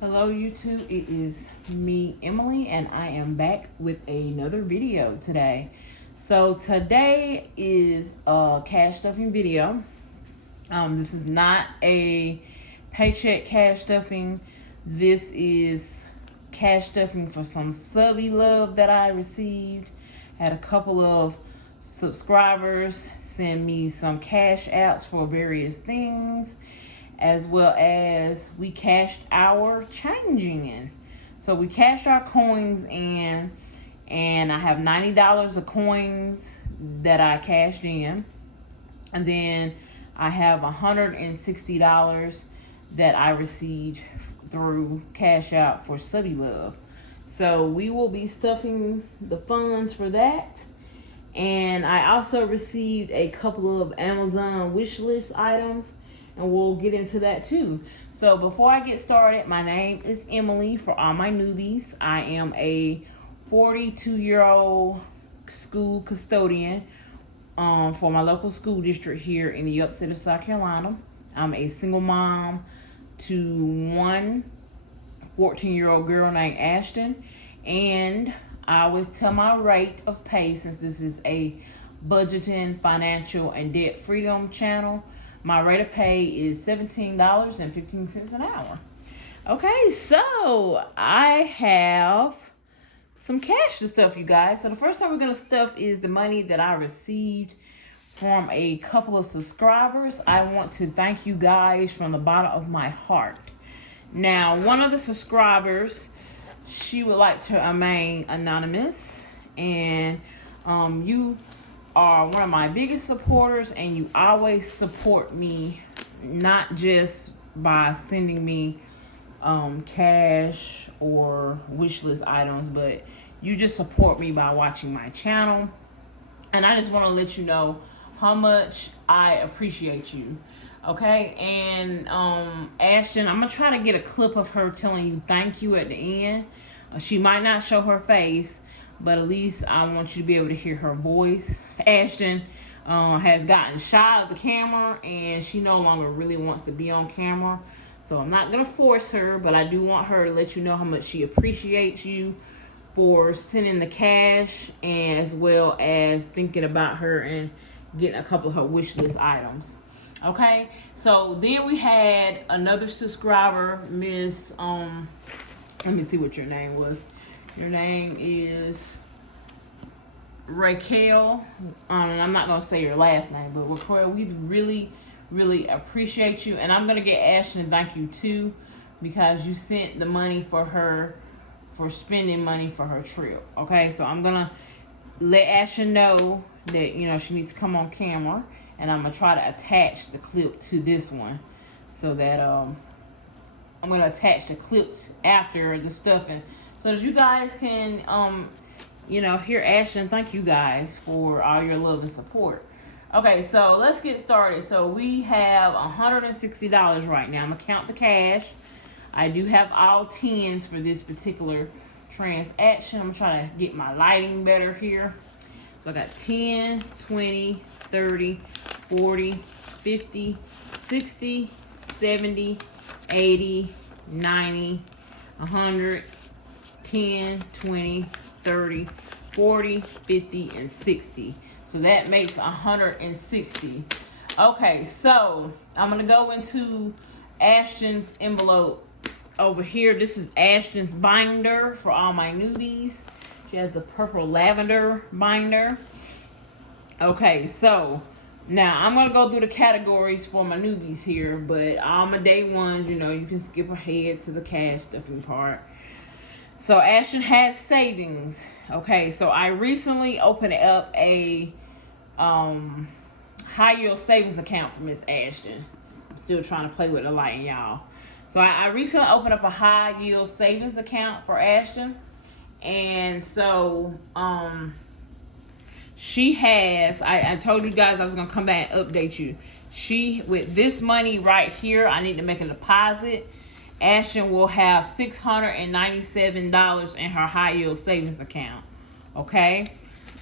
Hello YouTube, it is me, Emily, and I am back with another video today. So today is a cash stuffing video. This is not a paycheck cash stuffing. This is cash stuffing for some subby love that I received. Had a couple of subscribers send me some cash outs for various things, as well as we cashed our change in. So we cashed our coins in, and I have $90 of coins that I cashed in, and then I have $160 that I received through cash out for subby love. So we will be stuffing the funds for that. And I also received a couple of Amazon wishlist items, and we'll get into that too. So before I get started, my name is Emily for all my newbies. I am a 42-year-old school custodian for my local school district here in the upstate of South Carolina. I'm a single mom to one 14-year-old girl named Ashton, and I always tell my rate of pay, since this is a budgeting, financial, and debt freedom channel. My rate of pay is $17.15 an hour. Okay, so I have some cash to stuff, you guys. So the first thing we're going to stuff is the money that I received from a couple of subscribers. I want to thank you guys from the bottom of my heart. Now, one of the subscribers, she would like to remain anonymous, and you are one of my biggest supporters, and you always support me, not just by sending me cash or wish list items, but you just support me by watching my channel. And I just want to let you know how much I appreciate you. Okay, and Ashton, I'm gonna try to get a clip of her telling you thank you at the end. She might not show her face, but at least I want you to be able to hear her voice. Ashton has gotten shy of the camera, and she no longer really wants to be on camera. So I'm not gonna force her, but I do want her to let you know how much she appreciates you for sending the cash, and as well as thinking about her and getting a couple of her wish list items. Okay, so then we had another subscriber, Miss let me see what your name was. Your name is Raquel. I'm not gonna say your last name, but Raquel, we really appreciate you, and I'm gonna get Ashton to thank you too, because you sent the money for her, for spending money for her trip. Okay, so I'm gonna let Ashton know that, you know, she needs to come on camera, and I'm gonna try to attach the clip to this one, so that I'm gonna attach the clips after the stuffing, so that you guys can you know, hear Ashton thank you guys for all your love and support. Okay, so let's get started. So we have $160 right now. I'm gonna count the cash. I do have all tens for this particular transaction. I'm trying to get my lighting better here. So I got 10, 20, 30, 40, 50, 60, 70, 80, 90, 100, 10, 20, 30, 40, 50, and 60. So that makes 160. Okay, so I'm gonna go into Ashton's envelope over here. This is Ashton's binder for all my newbies. She has the purple lavender binder. Okay, so now I'm gonna go through the categories for my newbies here, but all my day ones, you know, you can skip ahead to the cash stuffing part. So Ashton has savings. Okay, so I recently opened up a high yield savings account for Miss Ashton. I'm still trying to play with the light, y'all. So I recently opened up a high yield savings account for Ashton, and so she has, I told you guys I was gonna come back and update you. She, with this money right here, I need to make a deposit. Ashton will have $697 in her high yield savings account. Okay,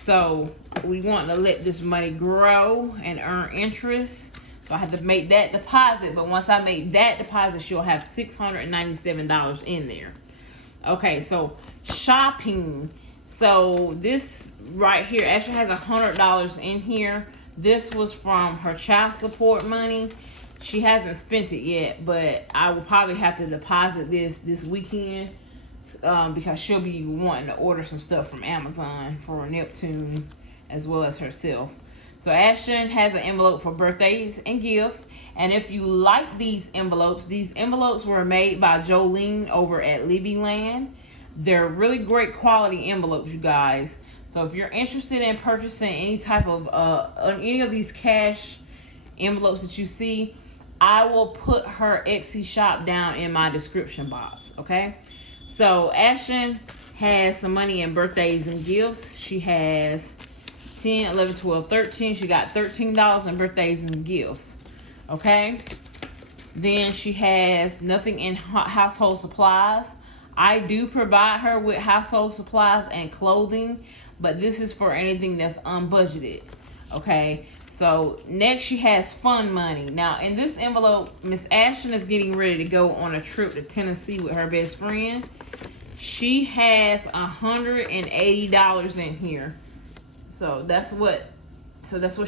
so we want to let this money grow and earn interest. So I have to make that deposit. But once I make that deposit, she'll have $697 in there. Okay, so shopping. So this right here, Ashton has $100 in here. This was from her child support money. She hasn't spent it yet, but I will probably have to deposit this weekend because she'll be wanting to order some stuff from Amazon for Neptune as well as herself. So Ashton has an envelope for birthdays and gifts. And if you like these envelopes were made by Jolene over at Livvyland. They're really great quality envelopes, you guys. So if you're interested in purchasing any type of any of these cash envelopes that you see, I will put her Etsy shop down in my description box, okay? So Ashton has some money in birthdays and gifts. She has 10, 11, 12, 13. She got $13 in birthdays and gifts, okay? Then she has nothing in household supplies. I do provide her with household supplies and clothing, but this is for anything that's unbudgeted, okay? So next she has fun money. Now in this envelope, Miss Ashton is getting ready to go on a trip to Tennessee with her best friend. She has $180 in here. So that's what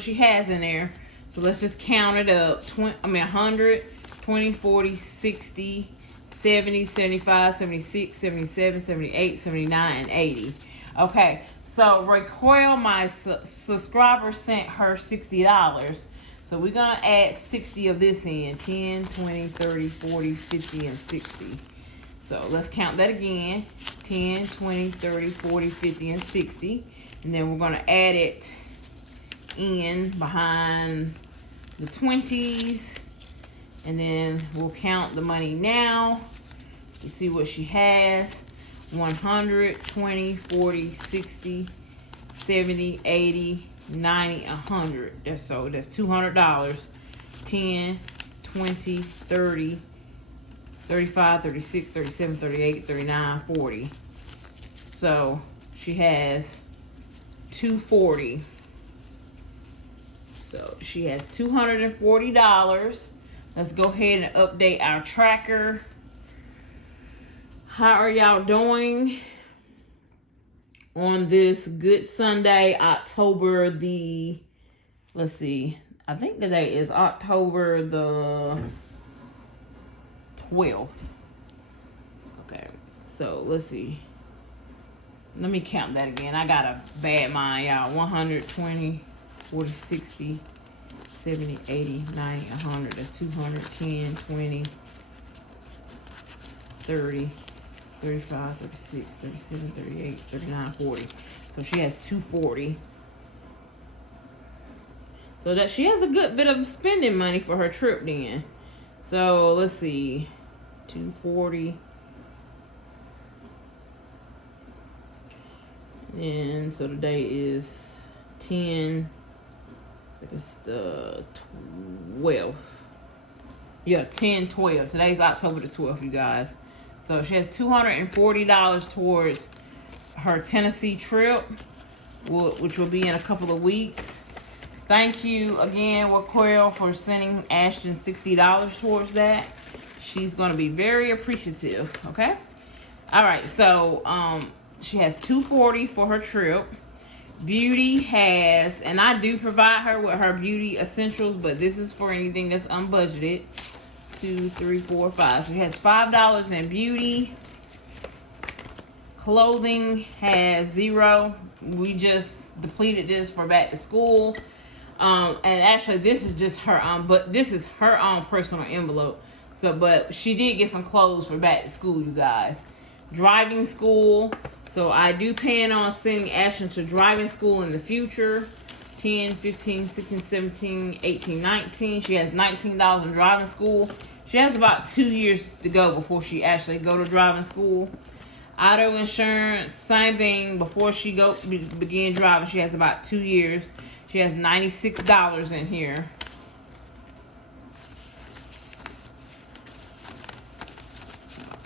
she has in there. So let's just count it up. 100, 20, 40, 60, 70, 75, 76, 77, 78, 79, and 80. Okay, so Raquel, my subscriber, sent her $60. So we're going to add 60 of this in. 10, 20, 30, 40, 50, and 60. So let's count that again. 10, 20, 30, 40, 50, and 60. And then we're going to add it in behind the 20s. And then we'll count the money now to see what she has. 100, 20, 40, 60, 70, 80, 90, 100. That's $200. 10, 20, 30, 35, 36, 37, 38, 39, 40. So she has $240. So she has $240. Let's go ahead and update our tracker. How are y'all doing on this good Sunday, October the, let's see, I think today is October the 12th. Okay, so let's see. Let me count that again. I got a bad mind, y'all. 120, 40, 60, 70, 80, 90, 100. That's 200, 10, 20, 30, 35, 36, 37, 38, 39, 40. So she has 240. So that she has a good bit of spending money for her trip then. So let's see. 240. And so today is 10. It's the 12th. Yeah, 10/12. Today's October the 12th, you guys. So she has $240 towards her Tennessee trip, which will be in a couple of weeks. Thank you again, Raquel, for sending Ashton $60 towards that. She's going to be very appreciative, okay? All right, so she has $240 for her trip. Beauty has, and I do provide her with her beauty essentials, but this is for anything that's unbudgeted. 2, 3, 4, 5. So she has $5 in beauty. Clothing has $0. We just depleted this for back to school. And actually this is just her own, but this is her own personal envelope. So, but she did get some clothes for back to school, you guys. Driving school. So I do plan on sending Ashton to driving school in the future. 10, 15, 16, 17, 18, 19. She has $19 in driving school. She has about 2 years to go before she actually go to driving school. Auto insurance, same thing. Before she begin driving, she has about 2 years. She has $96 in here.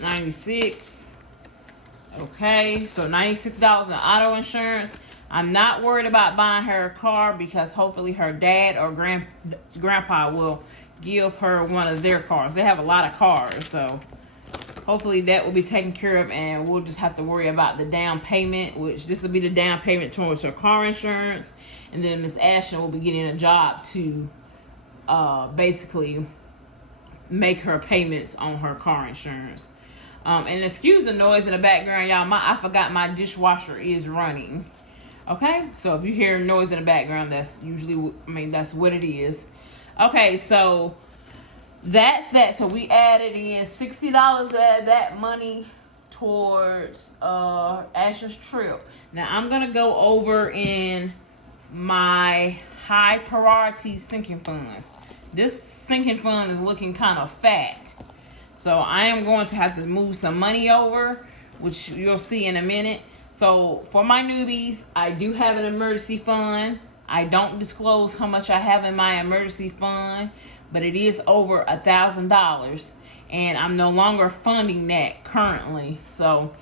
$96. Okay, so $96 in auto insurance. I'm not worried about buying her a car because hopefully her dad or grandpa will give her one of their cars. They have a lot of cars, so hopefully that will be taken care of, and we'll just have to worry about the down payment, which this will be the down payment towards her car insurance. And then Miss Ashton will be getting a job to basically make her payments on her car insurance. And excuse the noise in the background, y'all. I forgot my dishwasher is running. Okay, so if you hear noise in the background, that's usually, that's what it is. Okay, so that's that. So we added in $60 of that money towards Ashton's trip. Now I'm gonna go over in my high priority sinking funds. This sinking fund is looking kind of fat, so I am going to have to move some money over, which you'll see in a minute. So for my newbies, I do have an emergency fund. I don't disclose how much I have in my emergency fund, but it is over $1,000, and I'm no longer funding that currently. So,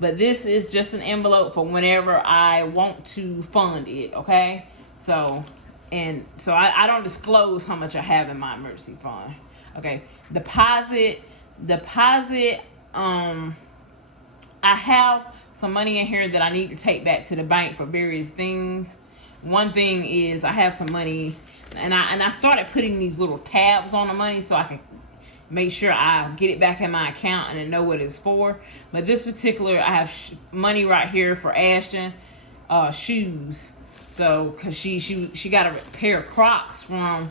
but this is just an envelope for whenever I want to fund it, okay? So, and so I don't disclose how much I have in my emergency fund. Okay, deposit, I have some money in here that I need to take back to the bank for various things. One thing is I have some money, and I started putting these little tabs on the money so I can make sure I get it back in my account and I know what it's for. But this particular, I have money right here for Ashton, shoes. So, cause she got a pair of Crocs from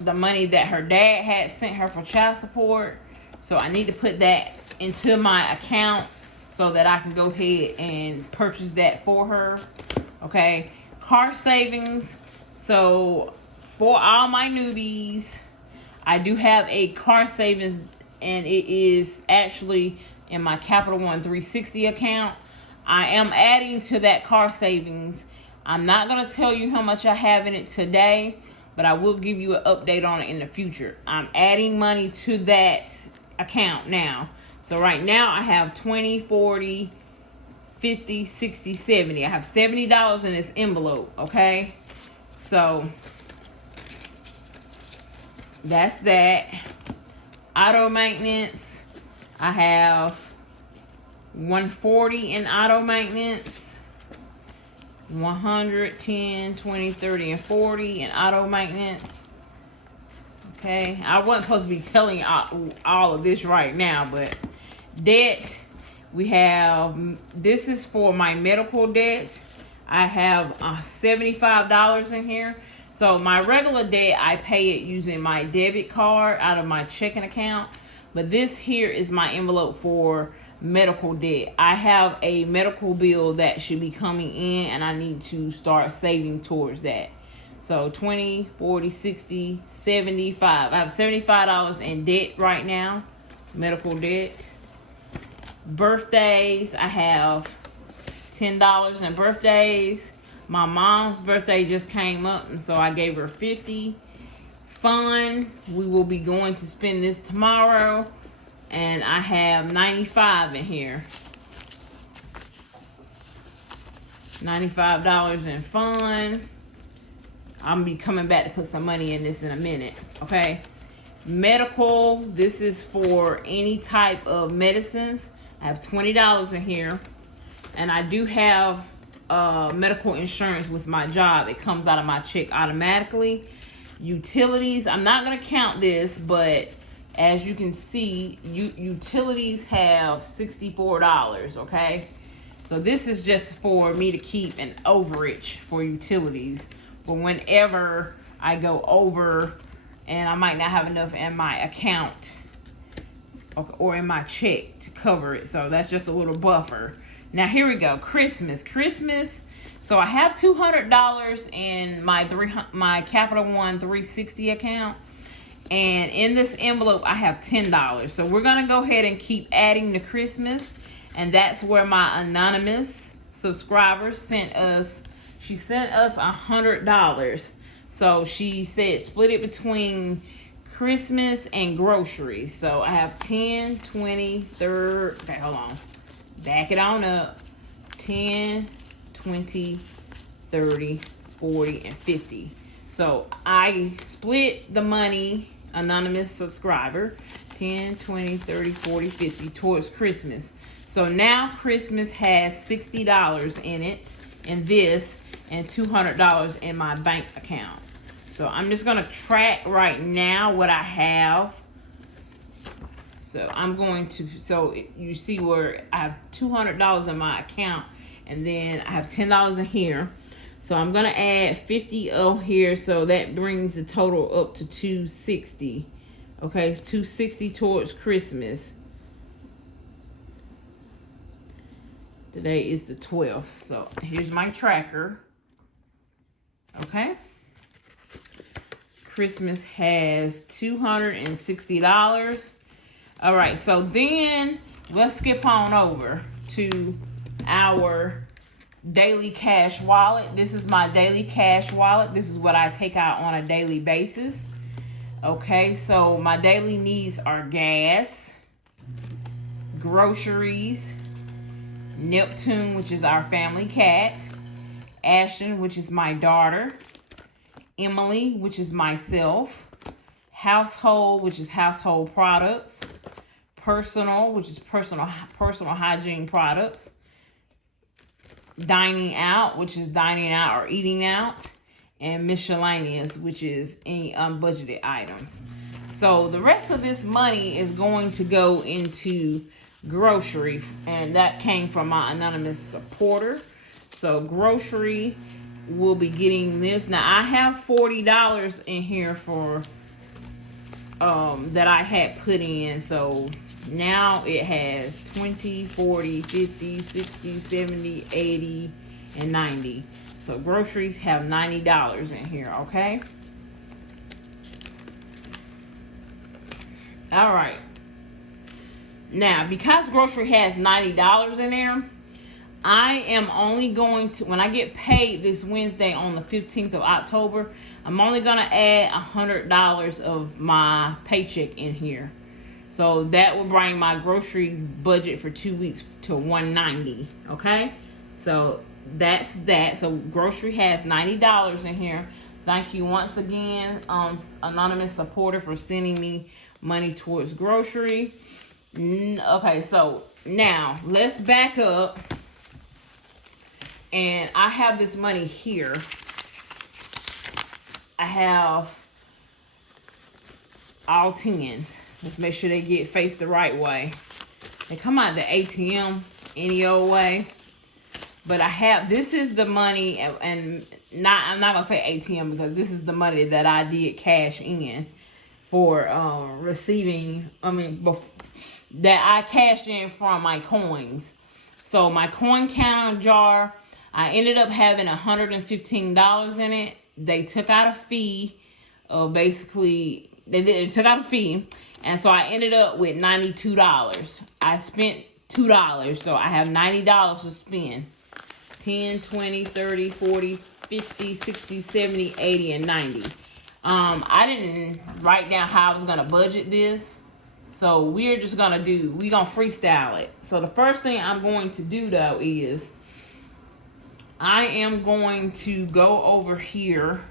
the money that her dad had sent her for child support. So I need to put that into my account so that I can go ahead and purchase that for her. Okay, car savings. So for all my newbies, I do have a car savings, and it is actually in my Capital One 360 account. I am adding to that car savings. I'm not going to tell you how much I have in it today, but I will give you an update on it in the future. I'm adding money to that account now. So right now I have 20, 40, 50, 60, 70. I have $70 in this envelope, okay? So that's that. Auto maintenance, I have 140 in auto maintenance. 100, 10, 20, 30, and 40 in auto maintenance. Okay, I wasn't supposed to be telling all of this right now, but debt, we have, this is for my medical debt. I have $75 in here. So my regular debt, I pay it using my debit card out of my checking account. But this here is my envelope for medical debt. I have a medical bill that should be coming in, and I need to start saving towards that. So 20, 40, 60, 75. I have $75 in debt right now, medical debt. Birthdays, I have $10 in birthdays. My mom's birthday just came up, and so I gave her $50. Fun, we will be going to spend this tomorrow, and I have $95 in here. $95 in fun. I'm gonna be coming back to put some money in this in a minute, okay? Medical, this is for any type of medicines. I have $20 in here, and I do have medical insurance with my job. It comes out of my check automatically. Utilities, I'm not gonna count this, but as you can see, utilities have $64, okay? So this is just for me to keep an overage for utilities. But whenever I go over and I might not have enough in my account or in my check to cover it. So that's just a little buffer. Now here we go, Christmas. So I have $200 in my Capital One 360 account. And in this envelope, I have $10. So we're gonna go ahead and keep adding to Christmas. And that's where my anonymous subscriber sent us, she sent us $100. So she said split it between Christmas and groceries. So I have 10, 20, 30, okay, hold on. Back it on up. 10, 20, 30, 40, and 50. So I split the money, anonymous subscriber, 10, 20, 30, 40, 50 towards Christmas. So now Christmas has $60 in it, in this, and $200 in my bank account. So I'm just gonna track right now what I have. So I'm going to, so you see where I have $200 in my account, and then I have $10 in here. So I'm gonna add 50 here, so that brings the total up to 260. Okay, 260 towards Christmas. Today is the 12th. So here's my tracker. Okay. Christmas has $260. All right, so then let's skip on over to our daily cash wallet. This is my daily cash wallet. This is what I take out on a daily basis. Okay, so my daily needs are gas, groceries, Neptune, which is our family cat, Ashton, which is my daughter, Emily, which is myself, household, which is household products, personal, which is personal hygiene products, dining out, which is dining out or eating out, and miscellaneous, which is any unbudgeted items. So the rest of this money is going to go into grocery, and that came from my anonymous supporter. So grocery, will be getting this. Now I have $40 in here for that I had put in. So now it has 20, 40, 50, 60, 70, 80, and 90. So groceries have $90 in here, okay? All right. Now, because grocery has $90 in there, I am only going to, when I get paid this Wednesday on the 15th of October, I'm only going to add $100 of my paycheck in here. So that will bring my grocery budget for 2 weeks to $190, okay? So that's that. So grocery has $90 in here. Thank you once again, anonymous supporter, for sending me money towards grocery. Okay, so now let's back up. And I have this money here. I have all 10s. Let's make sure they get faced the right way. They come out the ATM any old way. But I have, this is the money, and I'm not going to say ATM because this is the money that I did cash in for receiving, that I cashed in from my coins. So my coin counter jar, I ended up having $115 in it. They took out a fee. Basically, they took out a fee. And so I ended up with $92. I spent $2. So I have $90 to spend. 10, 20, 30, 40, 50, 60, 70, 80, and 90. I didn't write down how I was going to budget this. So we're just going to freestyle it. So the first thing I'm going to do, though, is I am going to go over here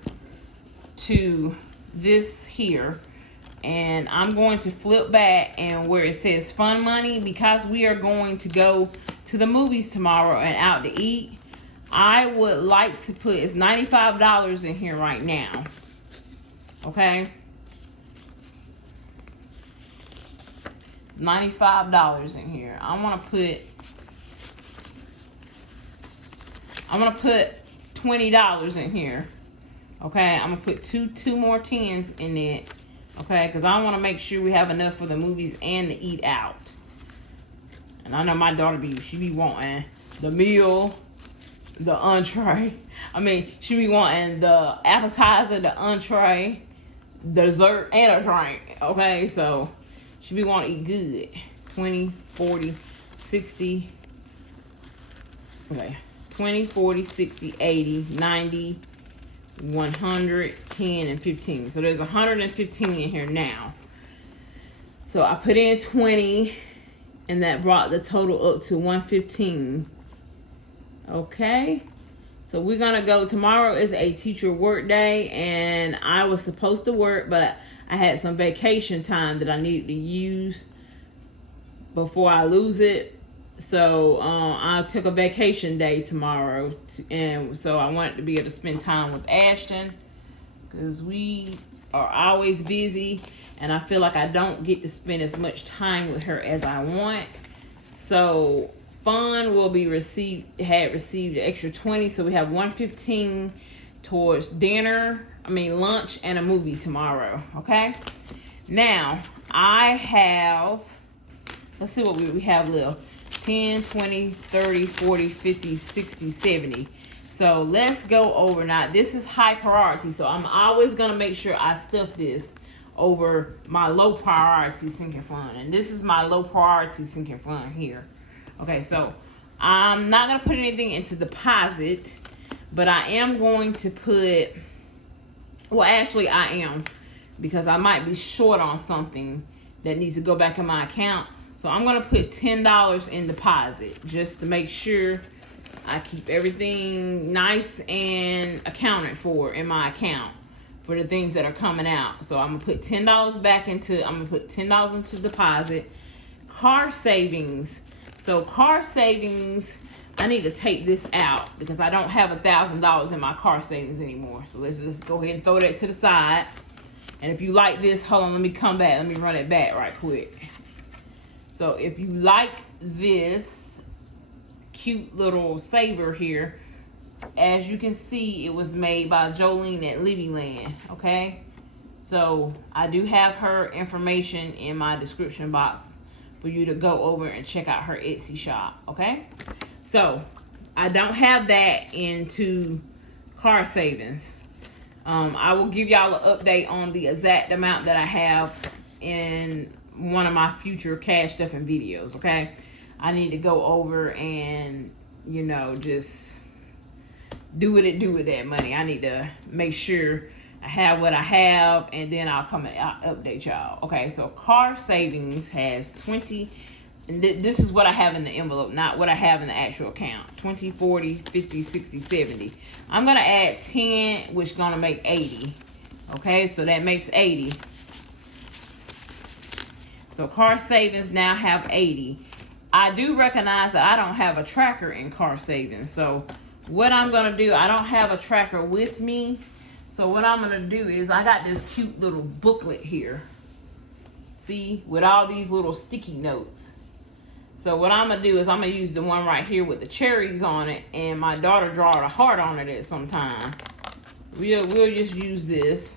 to this here, and I'm going to flip back, and where it says fun money, because we are going to go to the movies tomorrow and out to eat, I would like to put, it's $95 in here right now. Okay? $95 in here. I'm gonna put $20 in here. Okay, I'm gonna put two more 10s in it. Okay, because I want to make sure we have enough for the movies and to eat out. And I know my daughter she be wanting the meal, the entree. She be wanting the appetizer, the entree, dessert, and a drink. Okay, so she be wanting to eat good. 20, 40, 60. Okay, 20, 40, 60, 80, 90, 100, 10, and 15. So there's 115 in here now. So I put in 20, and that brought the total up to 115. Okay, so So we're gonna go. Tomorrow is a teacher work day, and I was supposed to work, but I had some vacation time that I needed to use before I lose it. So I took a vacation day tomorrow, and so I wanted to be able to spend time with Ashton, because we are always busy, and I feel like I don't get to spend as much time with her as I want. So Fun will be received the extra 20, so we have 115 towards lunch and a movie tomorrow. Okay, now I have, let's see what we have left. 10, 20, 30, 40, 50, 60, 70. So let's go over. Now this is high priority, so I'm always gonna make sure I stuff this over my low priority sinking fund, and this is my low priority sinking fund here. Okay, so I'm not gonna put anything into deposit, but I am going to put, well, actually I am, because I might be short on something that needs to go back in my account. So I'm gonna put $10 in deposit, just to make sure I keep everything nice and accounted for in my account for the things that are coming out. So I'm gonna put $10 into deposit. Car savings. So car savings, I need to take this out because I don't have $1,000 in my car savings anymore. So let's go ahead and throw that to the side. And if you like this, hold on, let me come back. Let me run it back right quick. So if you like this cute little saver here, as you can see, it was made by Jolene at Livvyland, okay? So I do have her information in my description box for you to go over and check out her Etsy shop, okay? So I don't have that into car savings. I will give y'all an update on the exact amount that I have in one of my future cash stuffing videos, okay? I need to go over and, you know, just do with that money. I need to make sure I have what I have, and then I'll come and I'll update y'all. Okay, so car savings has 20, and this is what I have in the envelope, not what I have in the actual account. 20, 40, 50, 60, 70. I'm gonna add 10, which is gonna make 80. Okay, so that makes 80. So car savings now have 80. I do recognize that I don't have a tracker in car savings. So what I'm gonna do, I don't have a tracker with me. So what I'm gonna do is, I got this cute little booklet here. See, with all these little sticky notes. So what I'm gonna do is, I'm gonna use the one right here with the cherries on it, and my daughter drawed a heart on it at some time. We'll just use this.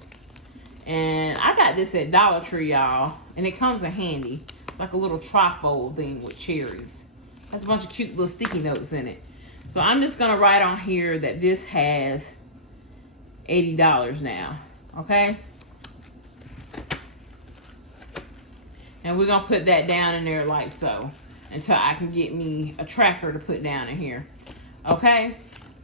And I got this at Dollar Tree, y'all, and it comes in handy. It's like a little trifold thing with cherries. Has a bunch of cute little sticky notes in it. So I'm just gonna write on here that this has $80 now, okay? And we're gonna put that down in there like so, until I can get me a tracker to put down in here, okay?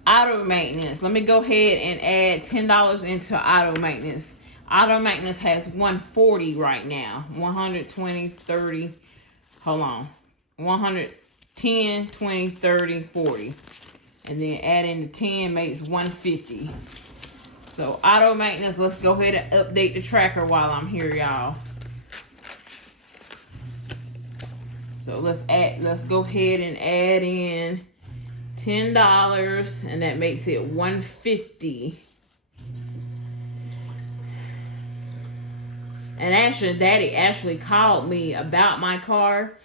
Auto maintenance, let me go ahead and add $10 into auto maintenance. Auto maintenance has 140 right now. 120, 30, hold on. 110, 20, 30, 40. And then adding the 10 makes 150. So auto maintenance, let's go ahead and update the tracker while I'm here, y'all. So let's go ahead and add in $10, and that makes it 150. And actually, Daddy actually called me about my car,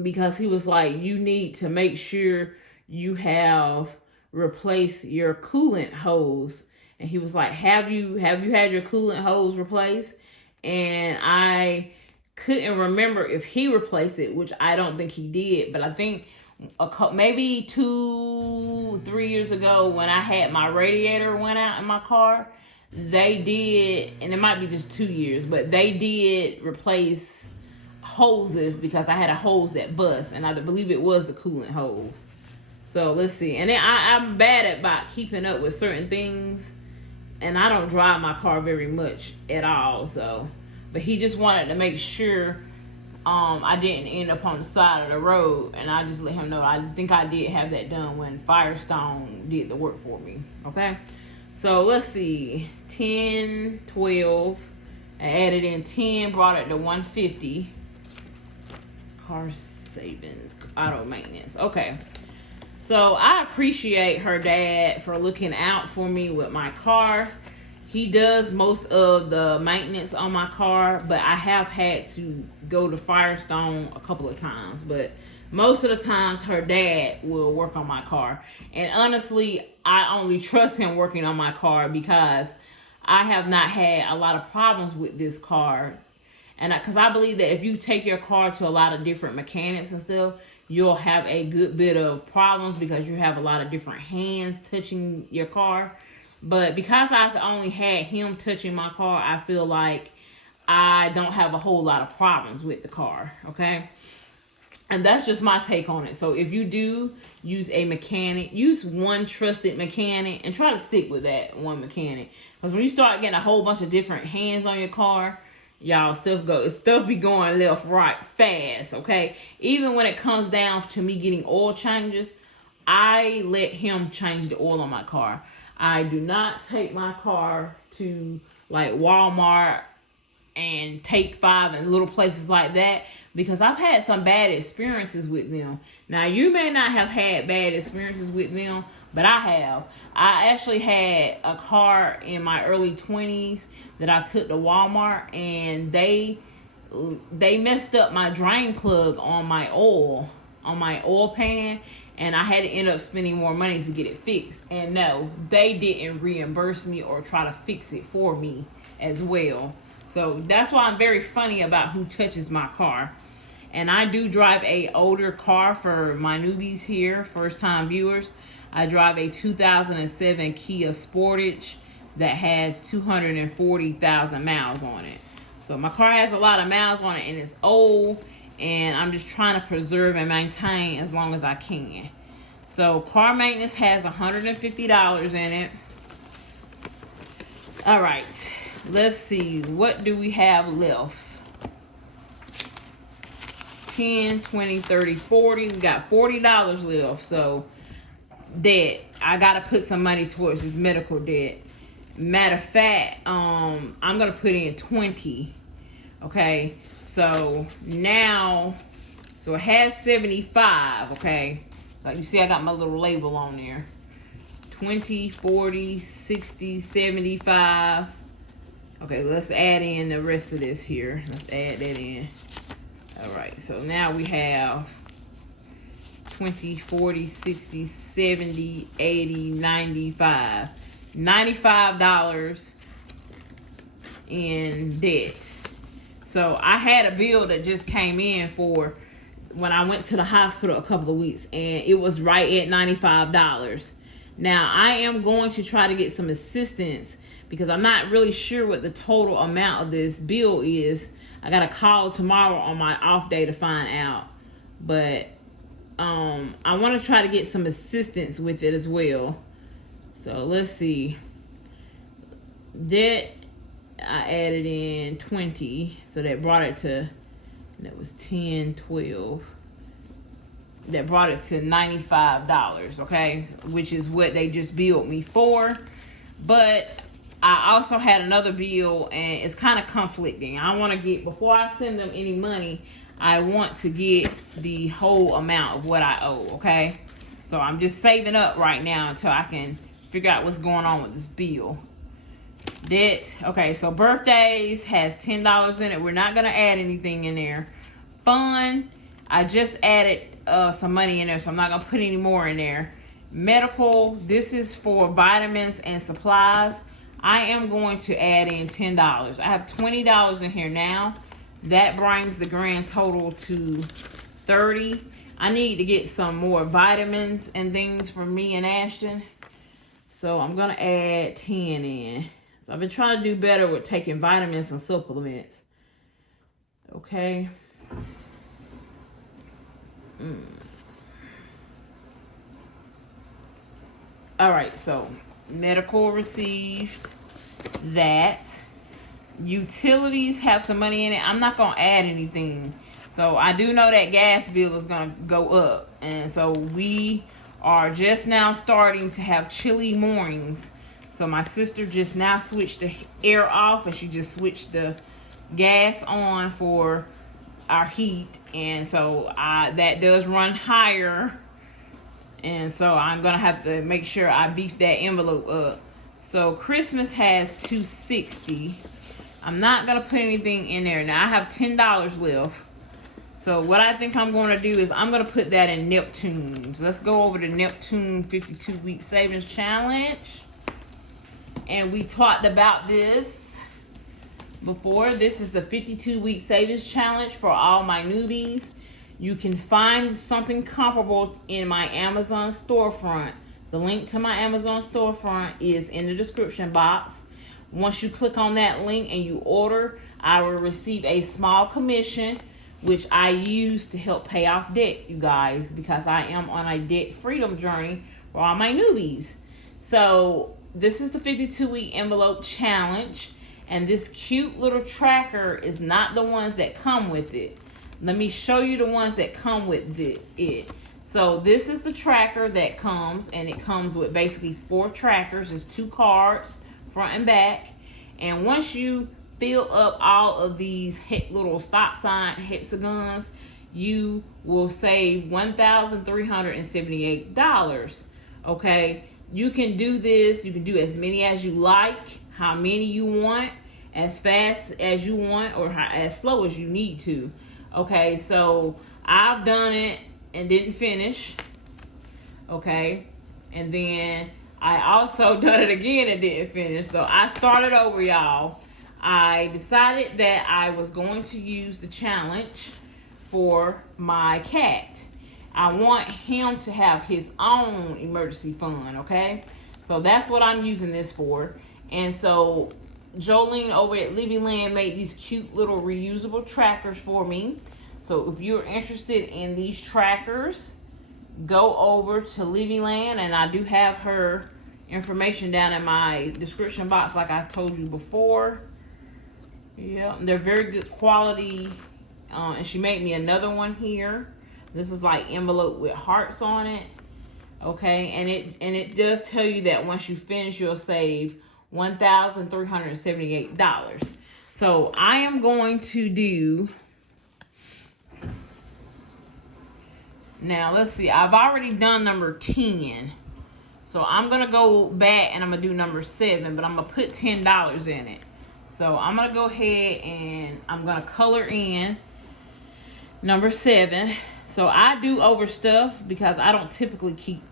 because he was like, you need to make sure you have replaced your coolant hose. And he was like, have you had your coolant hose replaced? And I couldn't remember if he replaced it, which I don't think he did. But I think maybe 2-3 years ago, when I had my radiator went out in my car, they did, and it might be just 2 years, but they did replace hoses, because I had a hose that bust, and I believe it was the coolant hose. So let's see. And then I'm bad about keeping up with certain things, and I don't drive my car very much at all. So, but he just wanted to make sure I didn't end up on the side of the road, and I just let him know I think I did have that done when Firestone did the work for me. Okay, so let's see, 10, 12. I added in 10, brought it to 150. Car savings, auto maintenance. Okay, so I appreciate her dad for looking out for me with my car. He does most of the maintenance on my car, but I have had to go to Firestone a couple of times. But most of the times, her dad will work on my car. And honestly, I only trust him working on my car because I have not had a lot of problems with this car. And because I believe that if you take your car to a lot of different mechanics and stuff, you'll have a good bit of problems because you have a lot of different hands touching your car. But because I've only had him touching my car, I feel like I don't have a whole lot of problems with the car, okay? And that's just my take on it. So if you do use a mechanic, use one trusted mechanic and try to stick with that one mechanic. Because when you start getting a whole bunch of different hands on your car, y'all, stuff be going left, right, fast, okay? Even when it comes down to me getting oil changes, I let him change the oil on my car. I do not take my car to like Walmart and Take 5 and little places like that because I've had some bad experiences with them. Now, you may not have had bad experiences with them, but I have. I actually had a car in my early 20s that I took to Walmart, and they messed up my drain plug on my oil pan, and I had to end up spending more money to get it fixed. And no, they didn't reimburse me or try to fix it for me as well. So that's why I'm very funny about who touches my car. And I do drive a older car for my newbies here, first time viewers. I drive a 2007 Kia Sportage that has 240,000 miles on it. So my car has a lot of miles on it and it's old, and I'm just trying to preserve and maintain as long as I can. So car maintenance has $150 in it. All right, let's see, what do we have left? 10, 20, 30, 40. We got $40 left. So debt, I gotta put some money towards this medical debt. Matter of fact, I'm gonna put in 20. Okay, so now, so it has 75. Okay, so you see I got my little label on there. 20, 40, 60, 75. Okay, let's add in the rest of this here. Let's add that in. All right, so now we have 20, 40, 60, 70, 80, 95. $95 in debt. So I had a bill that just came in for when I went to the hospital a couple of weeks, and it was right at $95. Now I am going to try to get some assistance because I'm not really sure what the total amount of this bill is. I got to call tomorrow on my off day to find out. But I want to try to get some assistance with it as well. So let's see. Debt, I added in 20. So that brought it to, that was 10, 12. That brought it to $95, okay? Which is what they just billed me for. But I also had another bill, and it's kind of conflicting. I want to get, before I send them any money, I want to get the whole amount of what I owe, okay? So I'm just saving up right now until I can figure out what's going on with this bill. Debt, okay, so birthdays has $10 in it. We're not going to add anything in there. Fun, I just added some money in there, so I'm not going to put any more in there. Medical, this is for vitamins and supplies. I am going to add in $10. I have $20 in here now. That brings the grand total to $30. I need to get some more vitamins and things for me and Ashton. So I'm going to add 10 in. So I've been trying to do better with taking vitamins and supplements. Okay. All right, so medical received that. Utilities have some money in it. I'm not gonna add anything. So I do know that gas bill is gonna go up, and so we are just now starting to have chilly mornings. So my sister just now switched the air off, and she just switched the gas on for our heat, and so that does run higher, and so I'm gonna have to make sure I beef that envelope up. So Christmas has $260. I'm not gonna put anything in there now. I have $10 left. So what I think I'm going to do is I'm going to put that in Neptune's. Let's go over the Neptune 52-week savings challenge. And we talked about this before. This is the 52-week savings challenge for all my newbies. You can find something comparable in my Amazon storefront. The link to my Amazon storefront is in the description box. Once you click on that link and you order, I will receive a small commission, which I use to help pay off debt, you guys, because I am on a debt freedom journey for all my newbies. So this is the 52-week envelope challenge, and this cute little tracker is not the ones that come with it. Let me show you the ones that come with it. So this is the tracker that comes, and it comes with basically 4 trackers. It's 2 cards, front and back. And once you fill up all of these little stop sign hexagons, you will save $1,378. Okay, you can do this. You can do as many as you like, how many you want, as fast as you want, or as slow as you need to. Okay, so I've done it and didn't finish. Okay, and then I also done it again and didn't finish. So I started over, y'all. I decided that I was going to use the challenge for my cat. I want him to have his own emergency fund, okay? So that's what I'm using this for. And so Jolene over at Livvyland made these cute little reusable trackers for me. So if you're interested in these trackers, go over to Livvyland, and I do have her information down in my description box like I told you before. Yeah, they're very good quality, and she made me another one here. This is like envelope with hearts on it. Okay, and it does tell you that once you finish, you'll save $1,378. So I am going to do, now let's see, I've already done number 10. So I'm gonna go back and I'm gonna do number 7, but I'm gonna put $10 in it. So I'm gonna go ahead and I'm gonna color in number 7. So I do overstuff because I don't typically keep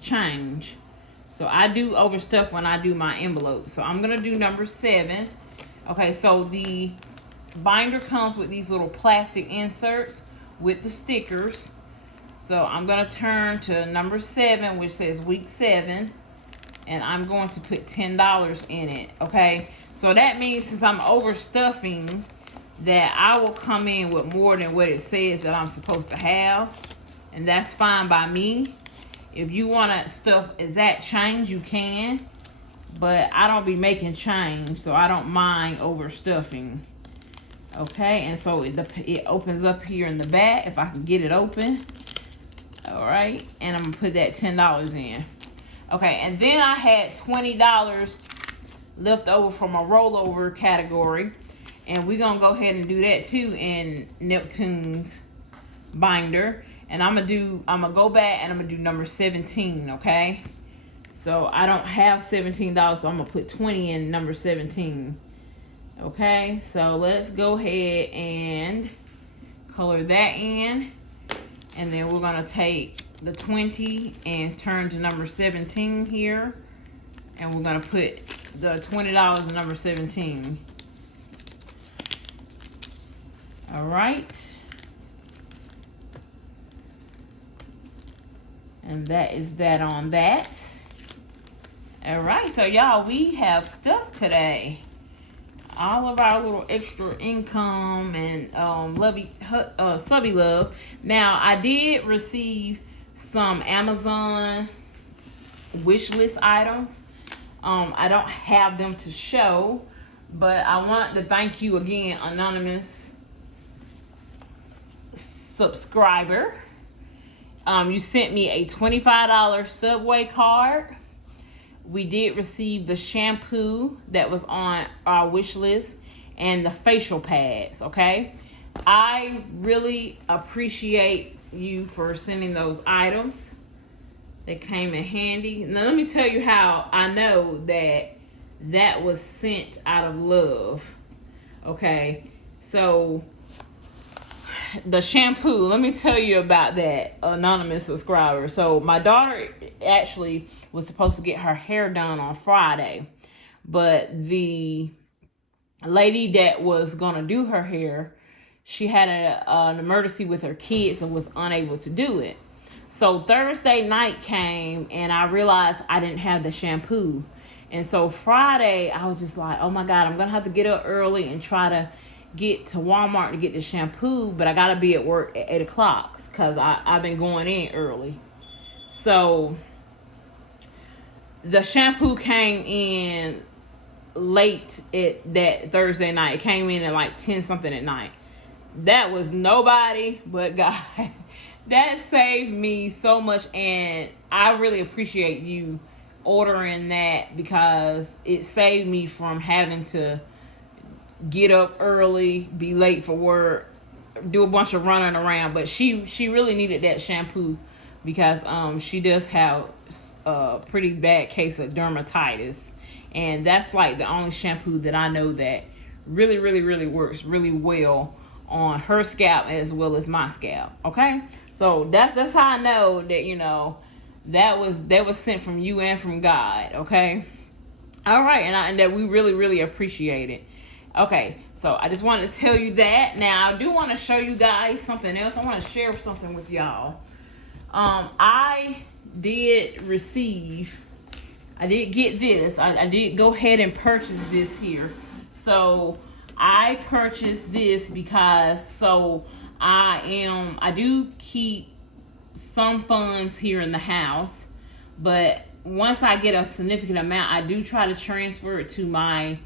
change. So I do overstuff when I do my envelope. So I'm gonna do number 7. Okay, so the binder comes with these little plastic inserts with the stickers. So I'm gonna turn to number 7, which says week 7, and I'm going to put $10 in it. Okay, so that means since I'm overstuffing, that I will come in with more than what it says that I'm supposed to have, and that's fine by me. If you want to stuff exact change, you can, but I don't be making change, so I don't mind overstuffing. Okay, and so it opens up here in the back if I can get it open. All right, and I'm gonna put that $10 in. Okay, and then I had $20 left over from a rollover category, and we're gonna go ahead and do that too in Neptune's binder. And I'm gonna go back and I'm gonna do number 17. Okay, so I don't have $17, so I'm gonna put 20 in number 17. Okay, so let's go ahead and color that in. And then we're gonna take the 20 and turn to number 17 here. And we're gonna put the $20 in number 17. All right. And that is that on that. All right, so y'all, we have stuff today. All of our little extra income and subby love. Now, I did receive some Amazon wish list items. I don't have them to show, but I want to thank you again, Anonymous subscriber. You sent me a $25 Subway card. We did receive the shampoo that was on our wish list and the facial pads, okay? I really appreciate you for sending those items. They came in handy. Now let me tell you how I know that was sent out of love, okay? So the shampoo, let me tell you about that, anonymous subscriber. So my daughter actually was supposed to get her hair done on Friday, but the lady that was gonna do her hair, she had an emergency with her kids and was unable to do it. So Thursday night came and I realized I didn't have the shampoo. And so Friday I was just like, oh my God, I'm gonna have to get up early and try to get to Walmart to get the shampoo, but I gotta be at work at 8 o'clock because I've been going in early. So the shampoo came in late at that Thursday night. It came in at like 10 something at night. That was nobody but God. That saved me so much, and I really appreciate you ordering that because it saved me from having to get up early, be late for work, do a bunch of running around. But she really needed that shampoo because she does have a pretty bad case of dermatitis, and that's like the only shampoo that I know that really works really well on her scalp as well as my scalp. Okay, so that's how I know that, you know, that was sent from you and from God. Okay, all right, and that we really appreciate it. Okay, so I just wanted to tell you that. Now I do want to show you guys something else. I want to share something with y'all. I did get this. I did go ahead and purchase this here. So I purchased this because I do keep some funds here in the house, but once I get a significant amount, I do try to transfer it to my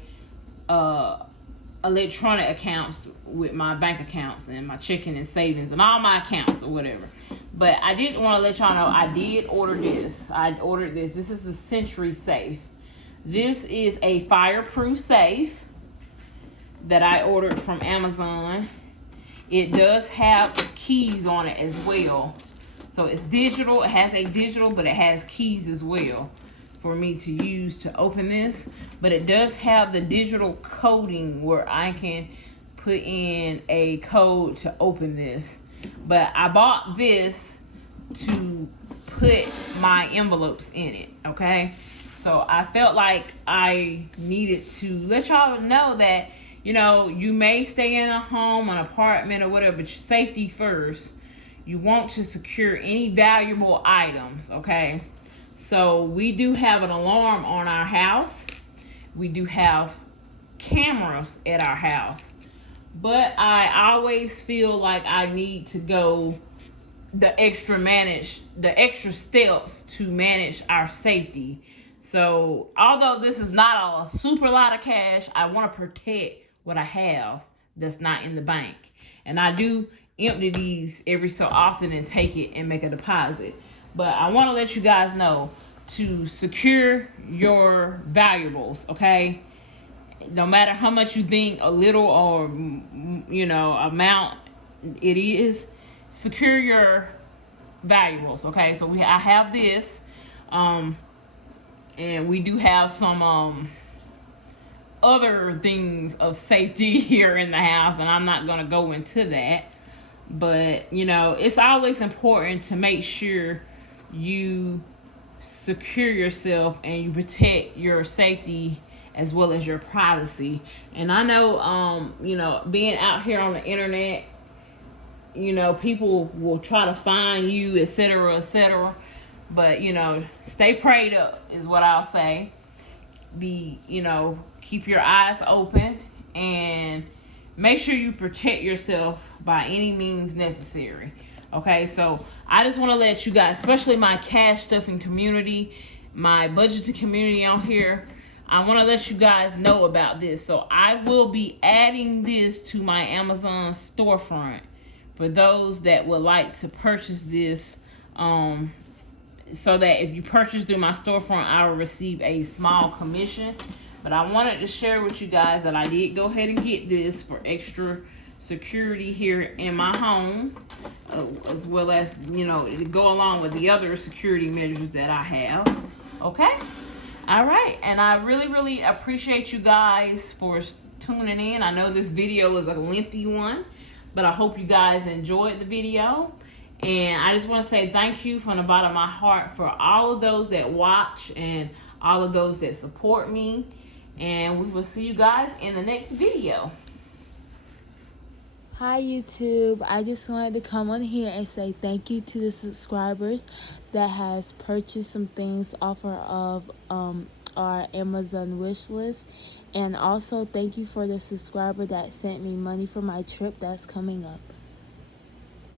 electronic accounts with my bank accounts and my checking and savings and all my accounts or whatever. But I did want to let y'all know I did order this. I ordered this. This is the Century safe. This is a fireproof safe that I ordered from Amazon. It does have keys on it as well. So it's digital. It has a digital, but it has keys as well for me to use to open this. But it does have the digital coding where I can put in a code to open this. But I bought this to put my envelopes in it, okay? So I felt like I needed to let y'all know that, you know, you may stay in a home, an apartment or whatever, but safety first. You want to secure any valuable items, okay? So we do have an alarm on our house. We do have cameras at our house. But I always feel like I need to go the extra steps to manage our safety. So although this is not a super lot of cash, I want to protect what I have that's not in the bank. And I do empty these every so often and take it and make a deposit. But I want to let you guys know to secure your valuables, okay? No matter how much you think a little or, you know, amount it is, secure your valuables, okay? So I have this, and we do have some other things of safety here in the house, and I'm not gonna go into that. But you know, it's always important to make sure you secure yourself and you protect your safety as well as your privacy. And I know, you know, being out here on the internet, you know, people will try to find you, etc., etc. But, you know, stay prayed up is what I'll say. You know, keep your eyes open and make sure you protect yourself by any means necessary. Okay, so I just want to let you guys, especially my cash stuffing community, my budgeted community on here, I want to let you guys know about this. So I will be adding this to my Amazon storefront for those that would like to purchase this, so that if you purchase through my storefront, I will receive a small commission. But I wanted to share with you guys that I did go ahead and get this for extra security here in my home, as well as, you know, to go along with the other security measures that I have. Okay, all right, and I really appreciate you guys for tuning in. I know this video is a lengthy one, but I hope you guys enjoyed the video. And I just want to say thank you from the bottom of my heart for all of those that watch and all of those that support me. And we will see you guys in the next video. Hi YouTube, I just wanted to come on here and say thank you to the subscribers that has purchased some things off of our Amazon wish list. And also thank you for the subscriber that sent me money for my trip that's coming up.